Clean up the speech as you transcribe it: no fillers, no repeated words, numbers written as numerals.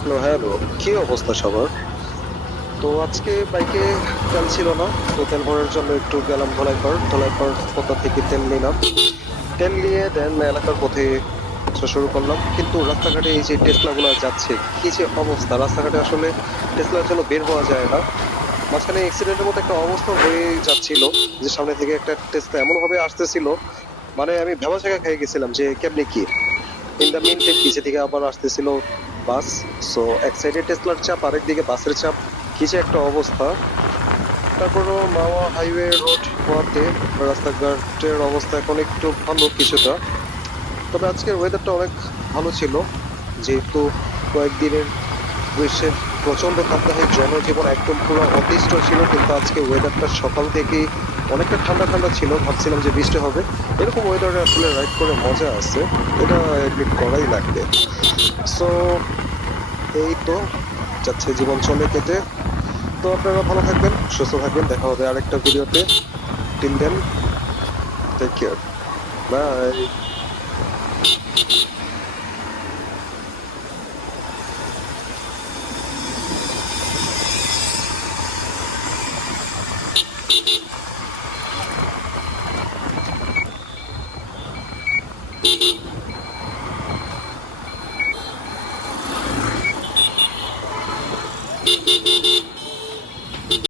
Hello hello, কি অবস্থা সবার? তো আজকে বাইকে তেল ছিল না, তো তেল ভরার জন্য একটু গেলাম ধলাইপাড় পদ্মা থেকে তেল নিলাম। তেল নিয়ে দেন এলাকার পথে আসা শুরু করলাম, কিন্তু রাস্তাঘাটে এই যে টেসলা গুলা যাচ্ছে, কি যে অবস্থা রাস্তাঘাটে, আসলে টেসলার জন্য বের হওয়া যায় না। মাঝখানে অ্যাক্সিডেন্টের মতো একটা অবস্থা হয়ে যাচ্ছিল, যে সামনে থেকে একটা টেসলা এমন ভাবে আসতেছিল, মানে আমি ভেবা জায়গা খেয়ে গেছিলাম যে কেমনি কি। ইন দ্য মিন টাইম পিছে থেকে আবার আসতেছিল বাস। সো এক সাইডে টেসলার চাপ, আরেক দিকে বাসের চাপ, কি যে একটা অবস্থা। তারপরও মাওয়া হাইওয়ে রোড হওয়াতে রাস্তাঘাটের অবস্থা এখন একটু ভালো কিছুটা। তবে আজকের ওয়েদারটা অনেক ভালো ছিল, যেহেতু কয়েকদিনের গ্রীষ্মের প্রচন্ড তাপদাহে জনজীবন একদম পুরো অতিষ্ঠ ছিল, কিন্তু আজকে ওয়েদারটা সকাল থেকেই অনেকটা ঠান্ডা ঠান্ডা ছিল, ভাবছিলাম যে বৃষ্টি হবে। এরকম ওয়েদারে আসলে রাইড করে মজা আছে, এটা এডমিট করাই লাগবে। সো এই তো যাচ্ছে জীবন চলে কেটে। তো আপনারা ভালো থাকবেন, সুস্থ থাকবেন, দেখা হবে আরেকটা ভিডিওতে। Till then, take care, by.